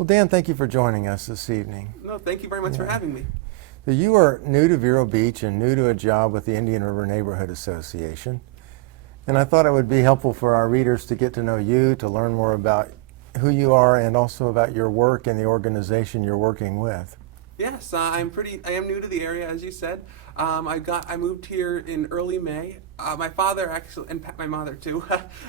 Well, Dan, thank you for joining us this evening. No, thank you very much for having me. So you are new to Vero Beach and new to a job with the Indian River Neighborhood Association. And I thought it would be helpful for our readers to get to know you, to learn more about who you are and also about your work and the organization you're working with. Yes, I am new to the area, as you said. I moved here in early May. My father actually, and my mother too,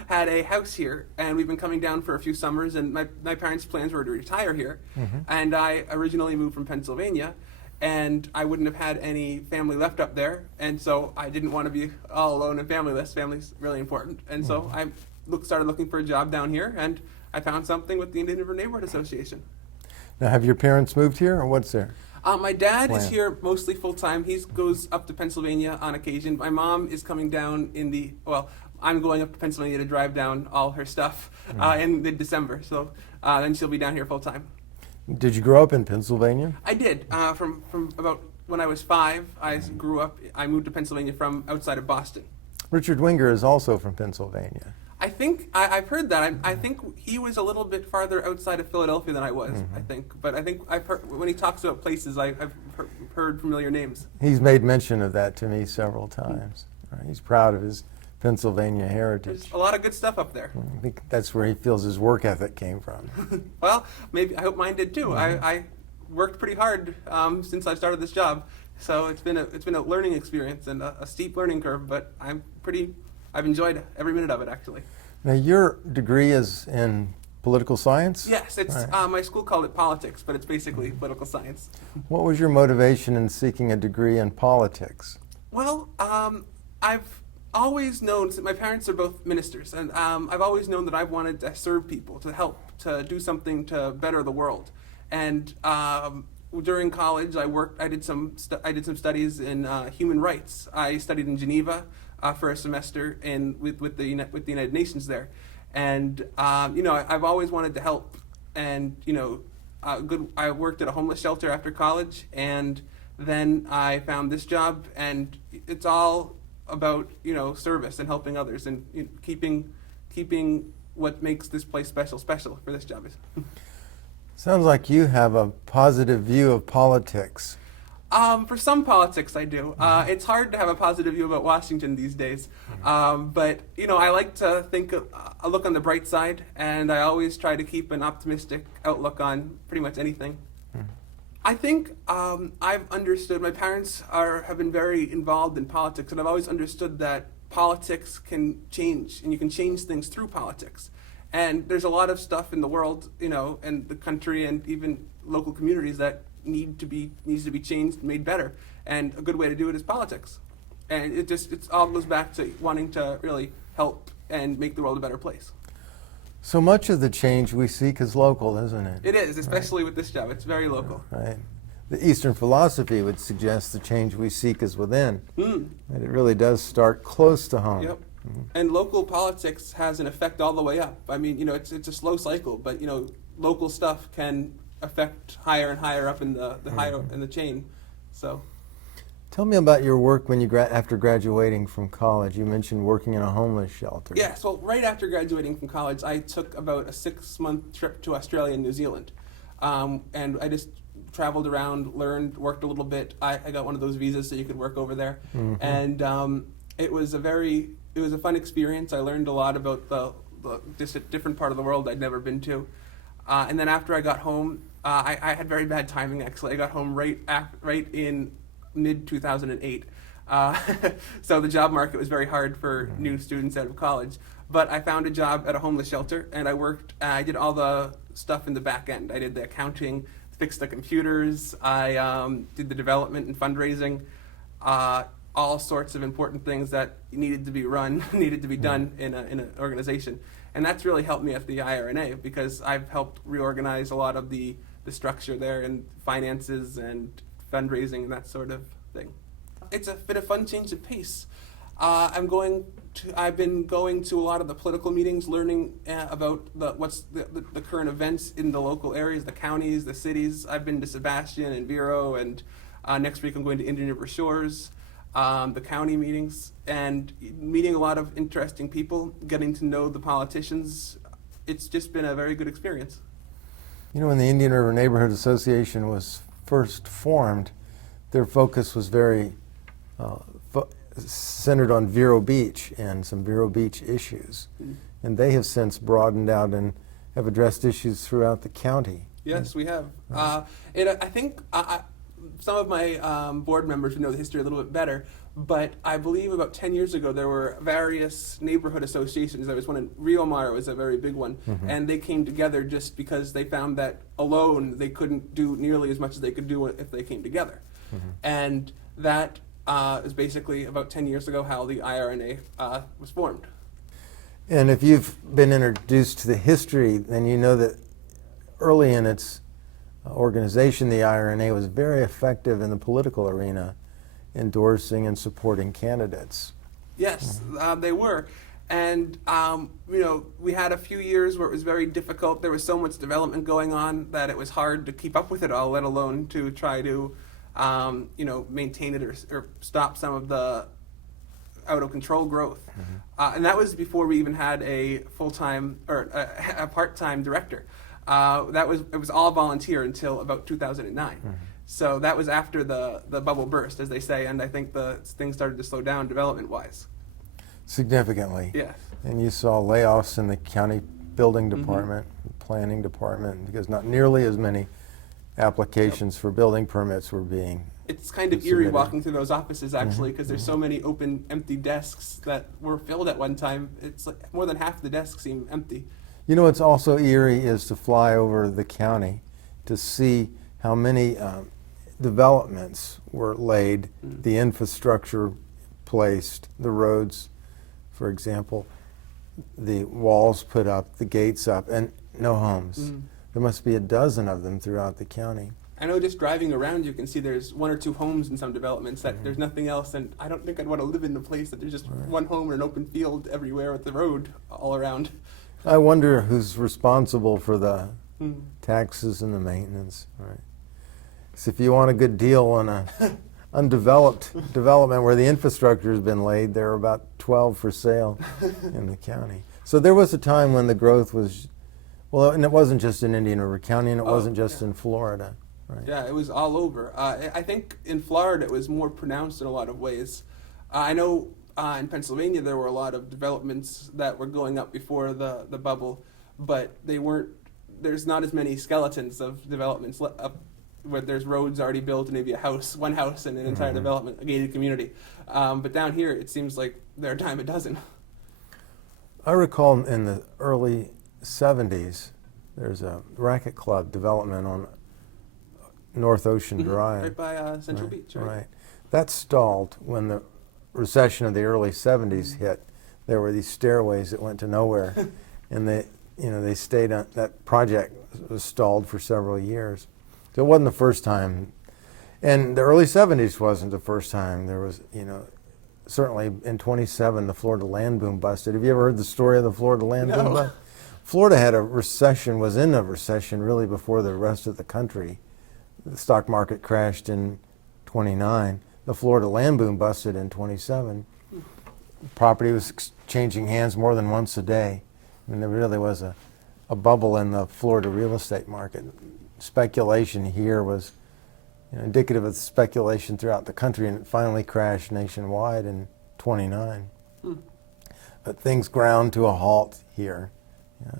had a house here, and we've been coming down for a few summers, and my parents' plans were to retire here. And I originally moved from Pennsylvania, and I wouldn't have had any family left up there, and so I didn't want to be all alone and familyless. Family's really important. And so I started looking for a job down here, and I found something with the Indian River Neighborhood Association. Now, have your parents moved here, or what's there? My dad is Plan. here mostly full-time. He goes up to Pennsylvania on occasion. My mom is coming down I'm going up to Pennsylvania to drive down all her stuff in mid-December. So then she'll be down here full-time. Did you grow up in Pennsylvania? I did. From about when I was 5, I moved to Pennsylvania from outside of Boston. Richard Winger is also from Pennsylvania. I think I've heard that. I think he was a little bit farther outside of Philadelphia than I was. But I think I've heard, when he talks about places, I've heard familiar names. He's made mention of that to me several times. He's proud of his Pennsylvania heritage. There's a lot of good stuff up there. I think that's where he feels his work ethic came from. Well, maybe I hope mine did too. I worked pretty hard since I started this job, so it's been a learning experience and a steep learning curve. But I've enjoyed every minute of it, actually. Now, your degree is in political science? Yes, it's Right. My school called it politics, but it's basically political science. What was your motivation in seeking a degree in politics? Well, I've always known, my parents are both ministers, and I've always known that I've wanted to serve people, to help, to do something to better the world. And during college, I did some studies in human rights. I studied in Geneva for a semester with the United Nations there, and I've always wanted to help. And I worked at a homeless shelter after college, and then I found this job, and it's all about service and helping others and keeping what makes this place special for this job. Sounds like you have a positive view of politics. For some politics, I do. It's hard to have a positive view about Washington these days. But I like to look on the bright side, and I always try to keep an optimistic outlook on pretty much anything. I think I've understood, my parents have been very involved in politics, and I've always understood that politics can change, and you can change things through politics. And there's a lot of stuff in the world, and the country and even local communities that needs to be changed and made better. And a good way to do it is politics. And it all goes back to wanting to really help and make the world a better place. So much of the change we seek is local, isn't it? It is, especially with this job. It's very local. Right. The Eastern philosophy would suggest the change we seek is within. That it really does start close to home. Yep. And local politics has an effect all the way up. I mean, it's a slow cycle, but local stuff can affect higher and higher up in the higher in the chain. So, tell me about your work when after graduating from college. You mentioned working in a homeless shelter. Yeah, so right after graduating from college, I took about a 6-month trip to Australia and New Zealand. And I just traveled around, learned, worked a little bit. I got one of those visas so you could work over there. And it was a fun experience. I learned a lot about just a different part of the world I'd never been to. And then after I got home, I had very bad timing, actually. I got home right in mid-2008. So the job market was very hard for new students out of college. But I found a job at a homeless shelter, and I did all the stuff in the back end. I did the accounting, fixed the computers, I did the development and fundraising, all sorts of important things that needed to be done in an organization. And that's really helped me at the IRNA, because I've helped reorganize a lot of the structure there and finances and fundraising and that sort of thing. It's been a fun change of pace. I've been going to a lot of the political meetings, learning about what's the current events in the local areas, the counties, the cities. I've been to Sebastian and Vero, and next week I'm going to Indian River Shores, the county meetings, and meeting a lot of interesting people, getting to know the politicians. It's just been a very good experience. You know, when the Indian River Neighborhood Association was first formed, their focus was very centered on Vero Beach and some Vero Beach issues. And they have since broadened out and have addressed issues throughout the county. Yes, we have. I think some of my board members would know the history a little bit better, but I believe about 10 years ago there were various neighborhood associations. There was one in Rio Mar, was a very big one, and they came together just because they found that alone they couldn't do nearly as much as they could do if they came together. And that is basically about 10 years ago how the IRNA was formed. And if you've been introduced to the history, then you know that early in its organization, the IRNA was very effective in the political arena, endorsing and supporting candidates. Yes, they were. And, we had a few years where it was very difficult. There was so much development going on that it was hard to keep up with it all, let alone to try to, maintain it or stop some of the out of control growth. And that was before we even had a full-time or a part-time director. It was all volunteer until about 2009. So that was after the bubble burst, as they say, and I think the things started to slow down development-wise. Significantly. Yes. And you saw layoffs in the county building department, planning department, because not nearly as many applications for building permits were being It's kind of eerie walking through those offices, actually, because there's so many open, empty desks that were filled at one time. It's like more than half the desks seem empty. You know what's also eerie is to fly over the county to see how many developments were laid, the infrastructure placed, the roads, for example, the walls put up, the gates up, and no homes. There must be a dozen of them throughout the county. I know just driving around you can see there's one or two homes in some developments that there's nothing else, and I don't think I'd want to live in a place that there's just one home or an open field everywhere with the road all around. I wonder who's responsible for the taxes and the maintenance, right? So if you want a good deal on a undeveloped development where the infrastructure has been laid, there are about 12 for sale in the county. So there was a time when the growth was, well, and it wasn't just in Indian River County, and it wasn't just in Florida, right? Yeah, it was all over. I think in Florida it was more pronounced in a lot of ways. I know in Pennsylvania there were a lot of developments that were going up before the bubble, but there's not as many skeletons of developments up where there's roads already built and maybe one house and an entire development, a gated community. But down here it seems like there are a dime a dozen. I recall in the early 70s, there's a racket club development on North Ocean Drive. Right by Central Beach, right? Right. That stalled when the recession of the early 70s hit. There were these stairways that went to nowhere, and they stayed on, that project was stalled for several years. So it wasn't the first time, and the early 70s wasn't the first time. There was, certainly in 27, the Florida land boom busted. Have you ever heard the story of the Florida land boom bust? Florida had a recession, was in a recession really before the rest of the country. The stock market crashed in 29. The Florida land boom busted in 27. Property was changing hands more than once a day. I mean, there really was a bubble in the Florida real estate market. Speculation here was indicative of speculation throughout the country, and it finally crashed nationwide in 29. But things ground to a halt here. Yeah.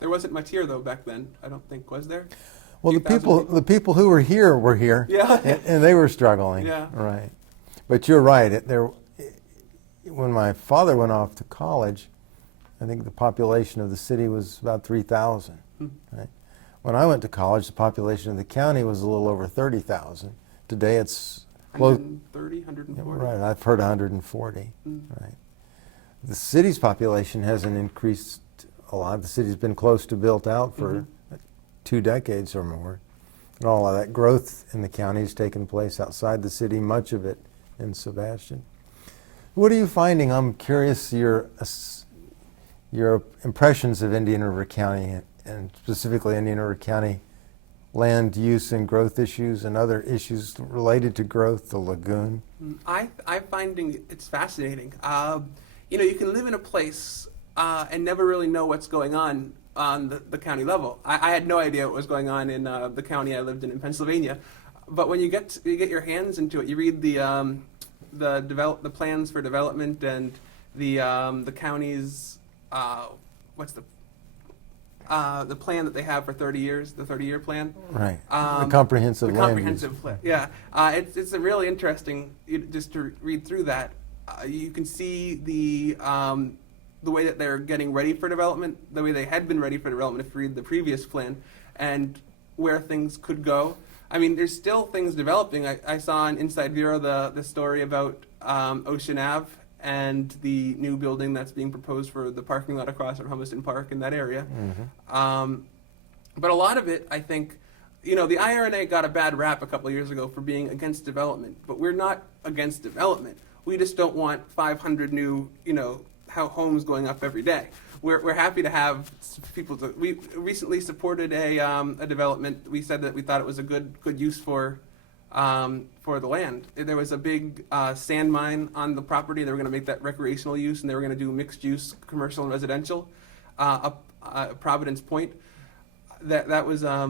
There wasn't much here though back then, I don't think, was there? Well, the people who were here, yeah, and they were struggling. Yeah, right. But you're right. When my father went off to college, I think the population of the city was about 3,000. Right? When I went to college, the population of the county was a little over 30,000. Today it's close. 130, 140. Yeah, right. I've heard 140. Right. The city's population hasn't increased a lot. The city's been close to built out for 2 decades or more. And all of that growth in the county has taken place outside the city, much of it in Sebastian. What are you finding? I'm curious your impressions of Indian River County, and specifically Indian River County land use and growth issues and other issues related to growth, the lagoon. I'm finding it's fascinating. You can live in a place and never really know what's going on on the county level. I had no idea what was going on in the county I lived in Pennsylvania, but when you get your hands into it, you read the plans for development and the county's the plan that they have for 30 years, the 30-year plan. Right. The comprehensive The land comprehensive plan. Yeah. It's a really interesting, just to read through that. You can see the way that they're getting ready for development, the way they had been ready for development if you read the previous plan, and where things could go. I mean, there's still things developing. I saw on Inside Bureau the story about Ocean Ave and the new building that's being proposed for the parking lot across from Hummiston Park in that area. Mm-hmm. But a lot of it, I think, the IRNA got a bad rap a couple of years ago for being against development, but we're not against development. We just don't want 500 new, homes going up every day. We're happy to have people. We recently supported a development. We said that we thought it was a good use for the land. There was a big sand mine on the property. They were going to make that recreational use, and they were going to do mixed use, commercial and residential, up Providence Point. That was, I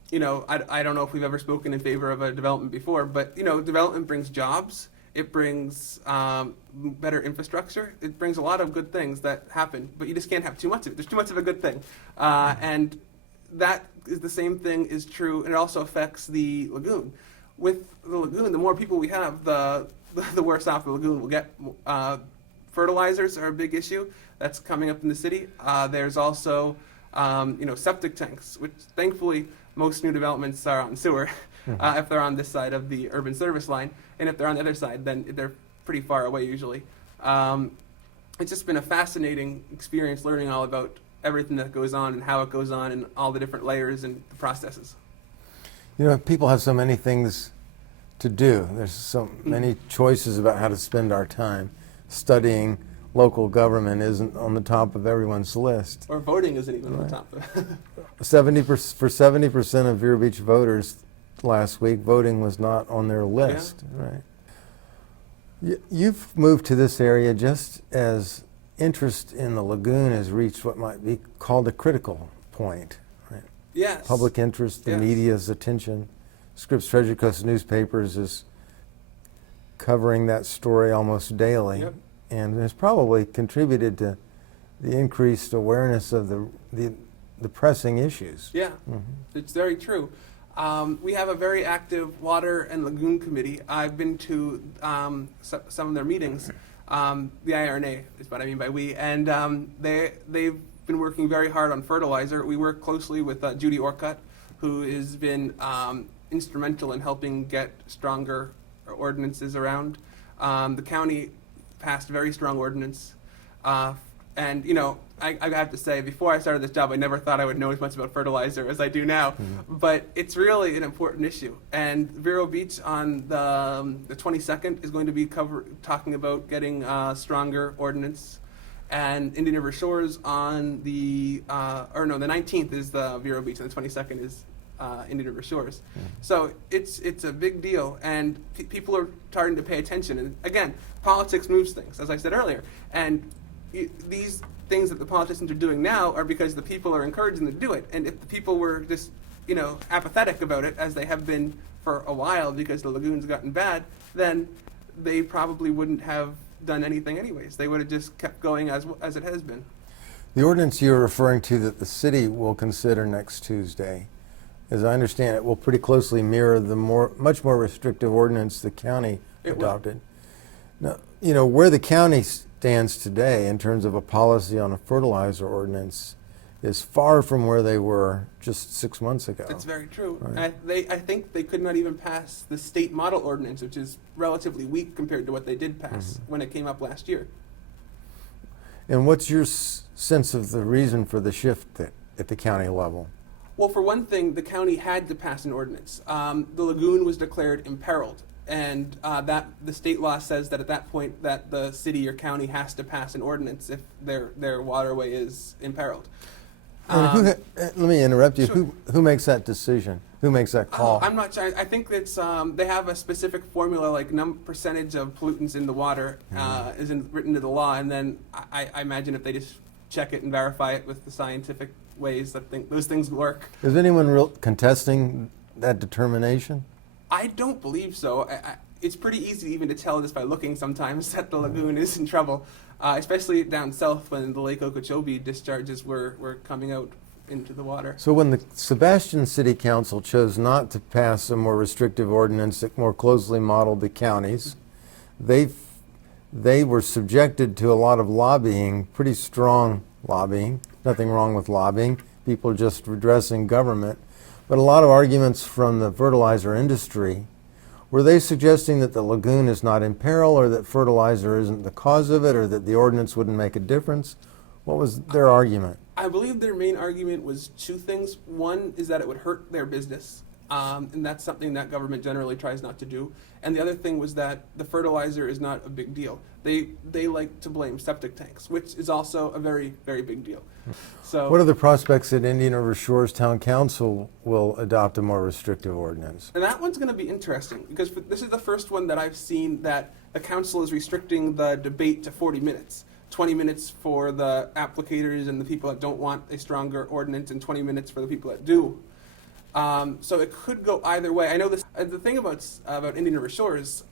don't know if we've ever spoken in favor of a development before, but development brings jobs. It brings better infrastructure. It brings a lot of good things that happen, but you just can't have too much of it. There's too much of a good thing, and that is the same thing is true, and it also affects the lagoon. With the lagoon, the more people we have, the worse off the lagoon will get. Fertilizers are a big issue that's coming up in the city. There's also, septic tanks, which thankfully most new developments are on sewer, if they're on this side of the urban service line, and if they're on the other side, then they're pretty far away usually. It's just been a fascinating experience learning all about everything that goes on and how it goes on and all the different layers and the processes. People have so many things to do. There's so many choices about how to spend our time. Studying local government isn't on the top of everyone's list. Or voting isn't even on the top. 70% of Vero Beach voters last week, voting was not on their list. Yeah. Right. You've moved to this area just as interest in the lagoon has reached what might be called a critical point. Right? Yes. Public interest, the Yes. media's attention. Scripps Treasure Coast newspapers is covering that story almost daily. Yep. And has probably contributed to the increased awareness of the pressing issues. Yeah, It's very true. We have a very active water and lagoon committee. I've been to some of their meetings. The IRNA is what I mean by we, and they've been working very hard on fertilizer. We work closely with Judy Orcutt, who has been instrumental in helping get stronger ordinances around. The county passed a very strong ordinance. And, I have to say, before I started this job, I never thought I would know as much about fertilizer as I do now. But it's really an important issue. And Vero Beach on the 22nd is going to be talking about getting stronger ordinance. And Indian River Shores on the 19th is the Vero Beach, and the 22nd is Indian River Shores. So it's a big deal, and people are starting to pay attention. And again, politics moves things, as I said earlier. And these things that the politicians are doing now are because the people are encouraging them to do it. And if the people were just, apathetic about it, as they have been for a while because the lagoon's gotten bad, then they probably wouldn't have done anything anyways. They would have just kept going as it has been. The ordinance you're referring to that the city will consider next Tuesday, as I understand it, will pretty closely mirror the much more restrictive ordinance the county adopted. Now, where the county stands today in terms of a policy on a fertilizer ordinance is far from where they were just 6 months ago. That's very true. Right. I think they could not even pass the state model ordinance, which is relatively weak compared to what they did pass when it came up last year. And what's your sense of the reason for the shift at the county level? Well, for one thing, the county had to pass an ordinance. The lagoon was declared imperiled, and that the state law says that at that point that the city or county has to pass an ordinance if their waterway is imperiled. And let me interrupt you. Sure. Who makes that decision? Who makes that call? I'm not sure. I think it's they have a specific formula, like percentage of pollutants in the water written into the law, and then I imagine if they just check it and verify it with the scientific ways that those things work. Is anyone contesting that determination? I don't believe so. It's pretty easy even to tell just by looking sometimes that the lagoon is in trouble, especially down south when the Lake Okeechobee discharges were coming out into the water. So when the Sebastian City Council chose not to pass a more restrictive ordinance that more closely modeled the counties, they were subjected to a lot of lobbying, pretty strong lobbying. Nothing wrong with lobbying. People are just redressing government. But a lot of arguments from the fertilizer industry. Were they suggesting that the lagoon is not in peril, or that fertilizer isn't the cause of it, or that the ordinance wouldn't make a difference? What was their argument? I believe their main argument was two things. One is that it would hurt their business, and that's something that government generally tries not to do. And the other thing was that the fertilizer is not a big deal. They like to blame septic tanks, which is also a very, very big deal. So, what are the prospects that Indian River Shores Town Council will adopt a more restrictive ordinance? and that one's going to be interesting, because this is the first one that I've seen that the council is restricting the debate to 40 minutes. 20 minutes for the applicators and the people that don't want a stronger ordinance, and 20 minutes for the people that do. So it could go either way. I know this. The thing about Indian River Shores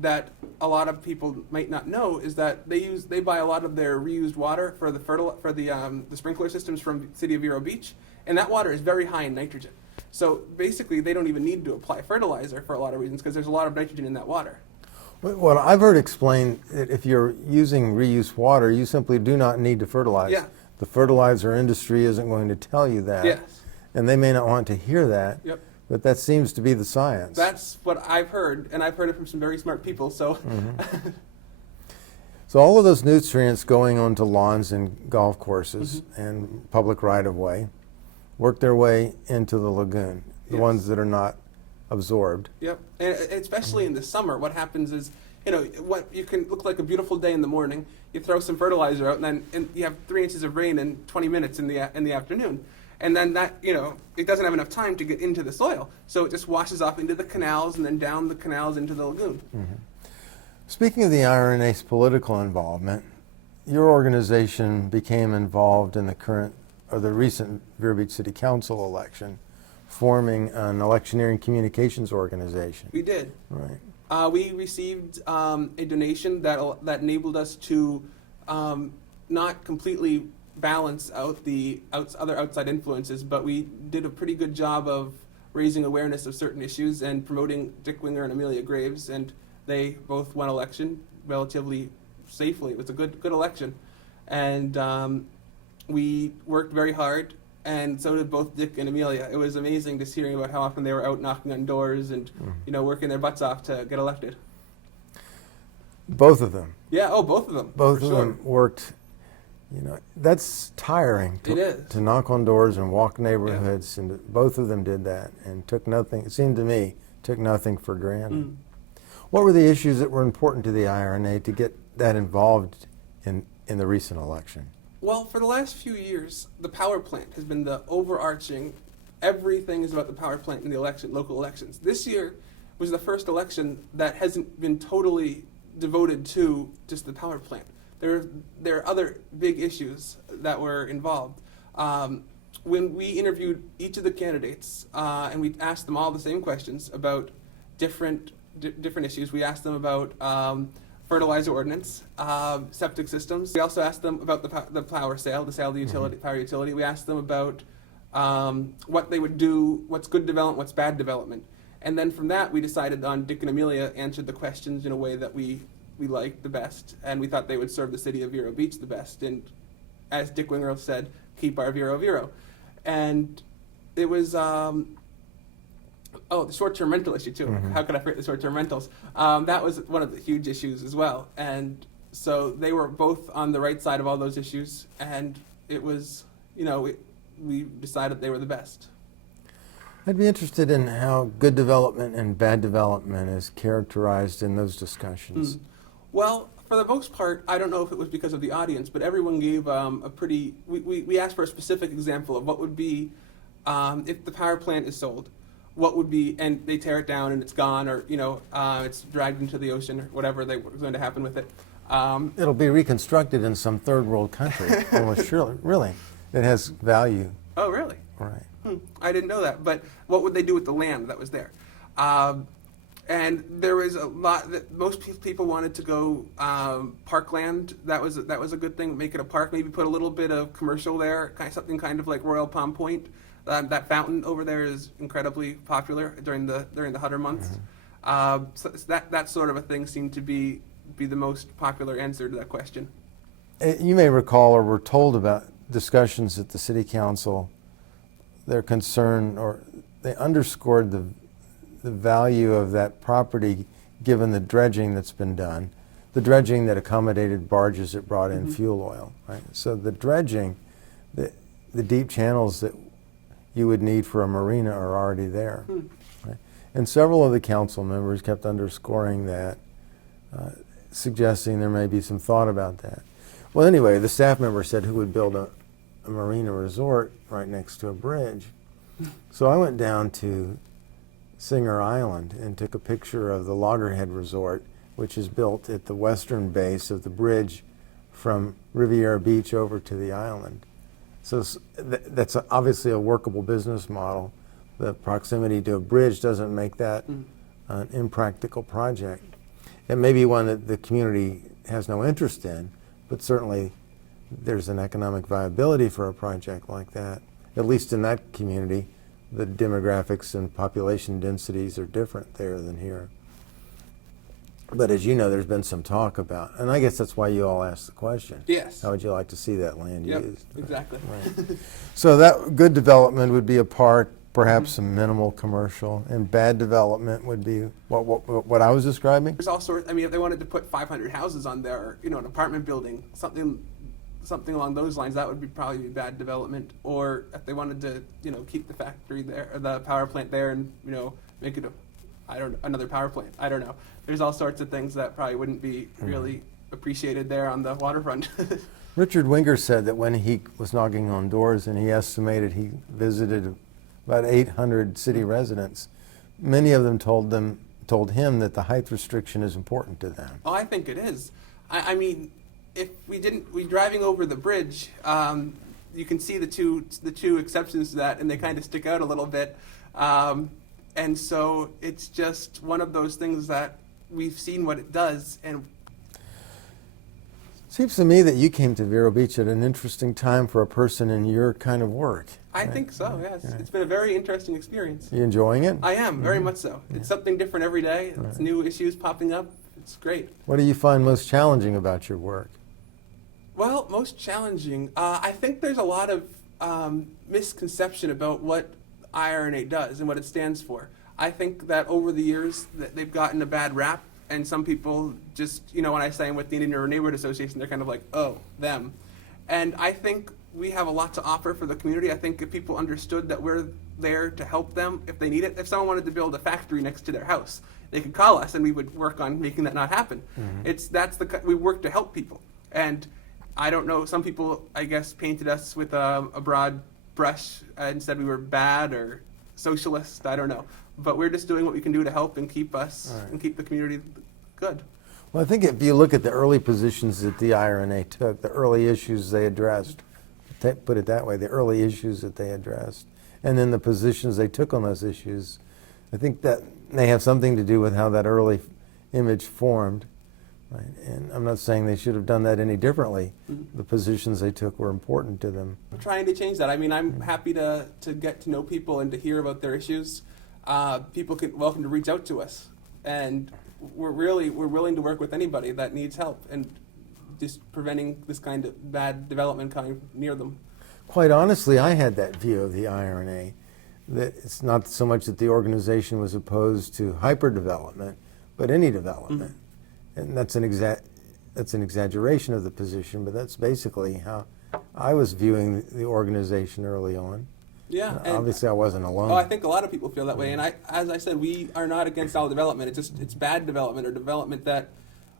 that a lot of people might not know is that they buy a lot of their reused water for the sprinkler systems from the city of Vero Beach, and that water is very high in nitrogen. So basically, they don't even need to apply fertilizer for a lot of reasons, because there's a lot of nitrogen in that water. Well, I've heard explained that if you're using reused water, you simply do not need to fertilize. Yeah. The fertilizer industry isn't going to tell you that. Yes. And they may not want to hear that. Yep. But that seems to be the science. That's what I've heard, and I've heard it from some very smart people. So. So all of those nutrients going onto lawns and golf courses and public right-of-way work their way into the lagoon, the Yes. ones that are not absorbed. Yep, and especially in the summer, what happens is, what you can look like a beautiful day in the morning. You throw some fertilizer out, and you have 3 inches of rain in 20 minutes in the afternoon, and then that it doesn't have enough time to get into the soil, so it just washes off into the canals and then down the canals into the lagoon. Speaking of the IRNA's political involvement, your organization became involved in the recent Vero Beach City Council election, forming an electioneering communications organization. We did. Right. We received a donation that enabled us to not completely balance out the other outside influences, but we did a pretty good job of raising awareness of certain issues and promoting Dick Winger and Amelia Graves, and they both won election relatively safely. It was a good election, and we worked very hard. And so did both Dick and Amelia. It was amazing just hearing about how often they were out knocking on doors and working their butts off to get elected. Both of them. Yeah, both of them. Both for of sure. them worked. That's tiring It is. to knock on doors and walk neighborhoods, and both of them did that and took nothing. It seemed to me took nothing for granted. What were the issues that were important to the IRNA to get that involved in the recent election? Well, for the last few years, the power plant has been the overarching. Everything is about the power plant in the local elections. This year was the first election that hasn't been totally devoted to just the power plant. There are other big issues that were involved. When we interviewed each of the candidates and we asked them all the same questions about different issues, we asked them about fertilizer ordinance, septic systems. We also asked them about the power sale, the sale of the power utility. We asked them about what they would do, what's good development, what's bad development. And then from that, we decided on Dick and Amelia answered the questions in a way that we liked the best, and we thought they would serve the city of Vero Beach the best. And as Dick Winger said, keep our Vero. And it was... the short-term rental issue, too. How could I forget the short-term rentals? That was one of the huge issues as well. And so they were both on the right side of all those issues. And it was, we decided they were the best. I'd be interested in how good development and bad development is characterized in those discussions. Well, for the most part, I don't know if it was because of the audience, but everyone gave we asked for a specific example of what would be if the power plant is sold. What would be, and they tear it down and it's gone, or it's dragged into the ocean, or whatever was going to happen with it. It'll be reconstructed in some third world country, almost surely. Really, it has value. Oh, really? Right. I didn't know that. But what would they do with the land that was there? And there was a lot that most people wanted to go parkland. That was a good thing. Make it a park. Maybe put a little bit of commercial there, something kind of like Royal Palm Point. That fountain over there is incredibly popular during the Hutter months. So that sort of a thing seemed to be the most popular answer to that question. You may recall or were told about discussions at the city council, their concern, or they underscored the value of that property given the dredging that's been done, the dredging that accommodated barges that brought in fuel oil. Right? So the dredging, the deep channels that you would need for a marina are already there. Right? And several of the council members kept underscoring that, suggesting there may be some thought about that. Well, anyway, the staff member said who would build a marina resort right next to a bridge. So I went down to Singer Island and took a picture of the Loggerhead Resort, which is built at the western base of the bridge from Riviera Beach over to the island. So that's obviously a workable business model. The proximity to a bridge doesn't make that an impractical project. It may be one that the community has no interest in, but certainly there's an economic viability for a project like that. At least in that community, the demographics and population densities are different there than here. But as you know, there's been some talk about, and I guess that's why you all asked the question. Yes. How would you like to see that land used? Exactly. Right. So that good development would be a park, perhaps some minimal commercial, and bad development would be what I was describing? There's all sorts. I mean, if they wanted to put 500 houses on there, an apartment building, something along those lines, that would probably be bad development. Or if they wanted to, keep the factory there, or the power plant there, and make it another power plant. I don't know. There's all sorts of things that probably wouldn't be really appreciated there on the waterfront. Richard Winger said that when he was knocking on doors and he estimated he visited about 800 city residents, many of them told him that the height restriction is important to them. Oh, I think it is. I mean, if we driving over the bridge, you can see the two exceptions to that, and they kind of stick out a little bit. And so it's just one of those things that we've seen what it does. And seems to me that you came to Vero Beach at an interesting time for a person in your kind of work. I think so, yes. It's been a very interesting experience. You enjoying it? I am, very much so. It's something different every day. It's new issues popping up. It's great. What do you find most challenging about your work? Well, most challenging, I think there's a lot of misconception about what IRNA does and what it stands for. I think that over the years that they've gotten a bad rap, and some people just, when I say I'm with the Indian River Neighborhood Association, they're kind of like, oh, them. And I think we have a lot to offer for the community. I think if people understood that we're there to help them if they need it. If someone wanted to build a factory next to their house, they could call us and we would work on making that not happen. We work to help people. And I don't know, some people, I guess, painted us with a broad brush and said we were bad or socialist, I don't know. But we're just doing what we can do to help and keep us and keep the community good. Well, I think if you look at the early positions that the IRNA took, the early issues they addressed, put it that way, the early issues that they addressed, and then the positions they took on those issues, I think that may have something to do with how that early image formed. Right? And I'm not saying they should have done that any differently. The positions they took were important to them. I'm trying to change that. I mean, I'm happy to get to know people and to hear about their issues. People can welcome to reach out to us, and we're willing to work with anybody that needs help and just preventing this kind of bad development coming near them. Quite honestly, I had that view of the IRNA, that it's not so much that the organization was opposed to hyperdevelopment, but any development. And that's an exaggeration of the position, but that's basically how I was viewing the organization early on. Yeah, and obviously I wasn't alone. Oh, I think a lot of people feel that way, and as I said, we are not against all development. It's bad development or development that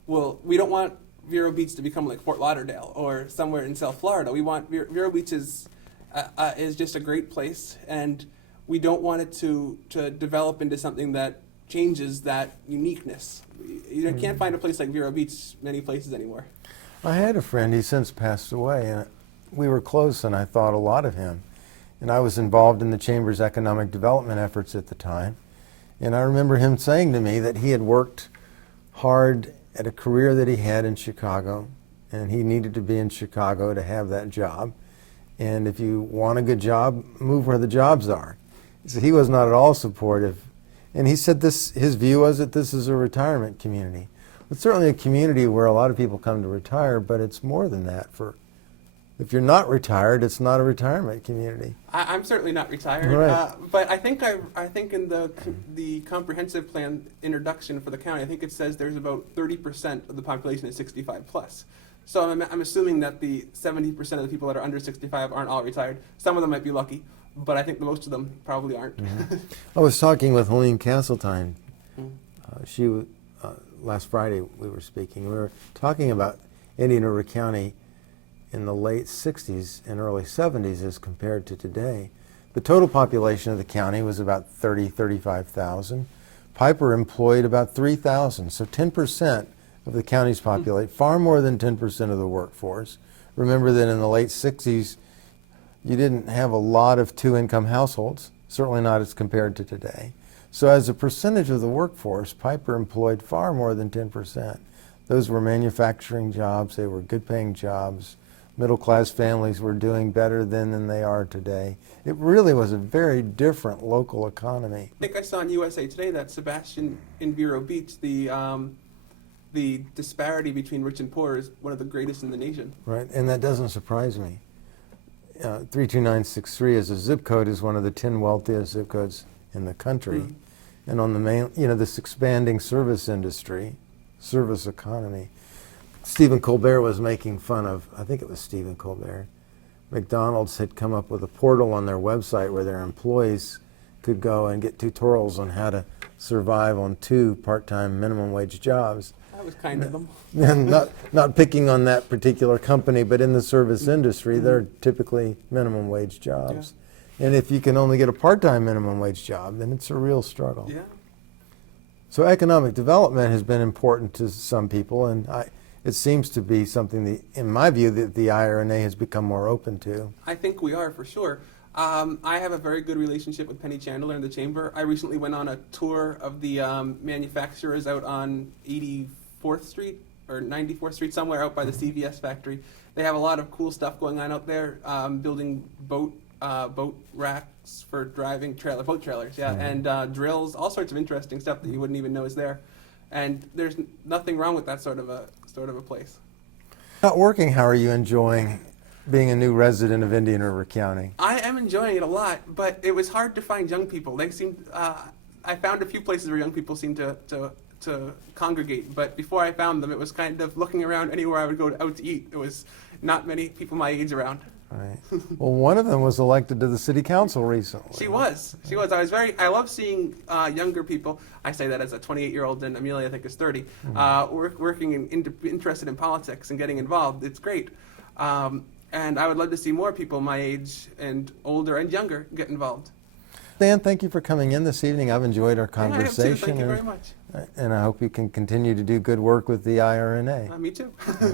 we don't want Vero Beach to become like Fort Lauderdale or somewhere in South Florida. We want Vero Beach is just a great place, and we don't want it to develop into something that changes that uniqueness. You can't find a place like Vero Beach many places anymore. I had a friend, he's since passed away, and we were close, and I thought a lot of him. and I was involved in the Chamber's economic development efforts at the time. And I remember him saying to me that he had worked hard at a career that he had in Chicago, and he needed to be in Chicago to have that job. And if you want a good job, move where the jobs are. So he was not at all supportive. And he said his view was that this is a retirement community. It's certainly a community where a lot of people come to retire, but it's more than that. If you're not retired, it's not a retirement community. I'm certainly not retired, Right. but I think in the comprehensive plan introduction for the county, I think it says there's about 30% of the population is 65 plus. So I'm assuming that the 70% of the people that are under 65 aren't all retired. Some of them might be lucky, but I think most of them probably aren't. Mm-hmm. I was talking with Helene Castletine. Last Friday we were speaking. We were talking about Indian River County in the late 60s and early 70s as compared to today. The total population of the county was about 35,000. Piper employed about 3,000, so 10% of the county's population, far more than 10% of the workforce. Remember that in the late 60s, you didn't have a lot of two-income households, certainly not as compared to today. So as a percentage of the workforce, Piper employed far more than 10%. Those were manufacturing jobs, they were good-paying jobs. Middle-class families were doing better then than they are today. It really was a very different local economy. I think I saw in USA Today that Sebastian in Vero Beach, the disparity between rich and poor is one of the greatest in the nation. Right, and that doesn't surprise me. 32963 as a zip code is one of the 10 wealthiest zip codes in the country. And on the main, this expanding service industry, service economy. Stephen Colbert was making fun of, I think it was Stephen Colbert, McDonald's had come up with a portal on their website where their employees could go and get tutorials on how to survive on 2 part-time minimum wage jobs. That was kind of them. And not picking on that particular company, but in the service industry, they're typically minimum wage jobs. Yeah. And if you can only get a part-time minimum wage job, then it's a real struggle. Yeah. So economic development has been important to some people, and it seems to be something, in my view, that the IRNA has become more open to. I think we are, for sure. I have a very good relationship with Penny Chandler in the Chamber. I recently went on a tour of the manufacturers out on 84th Street or 94th Street, somewhere out by the CVS factory. They have a lot of cool stuff going on out there, building boat racks for driving boat trailers, and drills, all sorts of interesting stuff that you wouldn't even know is there. And there's nothing wrong with that sort of a place. Not working, how are you enjoying being a new resident of Indian River County? I am enjoying it a lot, but it was hard to find young people. They seemed, I found a few places where young people seemed to congregate, but before I found them, it was kind of looking around anywhere I would go out to eat. There was not many people my age around. Right. Well, one of them was elected to the city council recently. She was. I love seeing younger people. I say that as a 28-year-old, and Amelia, I think, is 30, working interested in politics and getting involved. It's great. And I would love to see more people my age and older and younger get involved. Dan, thank you for coming in this evening. I've enjoyed our conversation. I have too. Thank you very much. And I hope you can continue to do good work with the IRNA. Me too.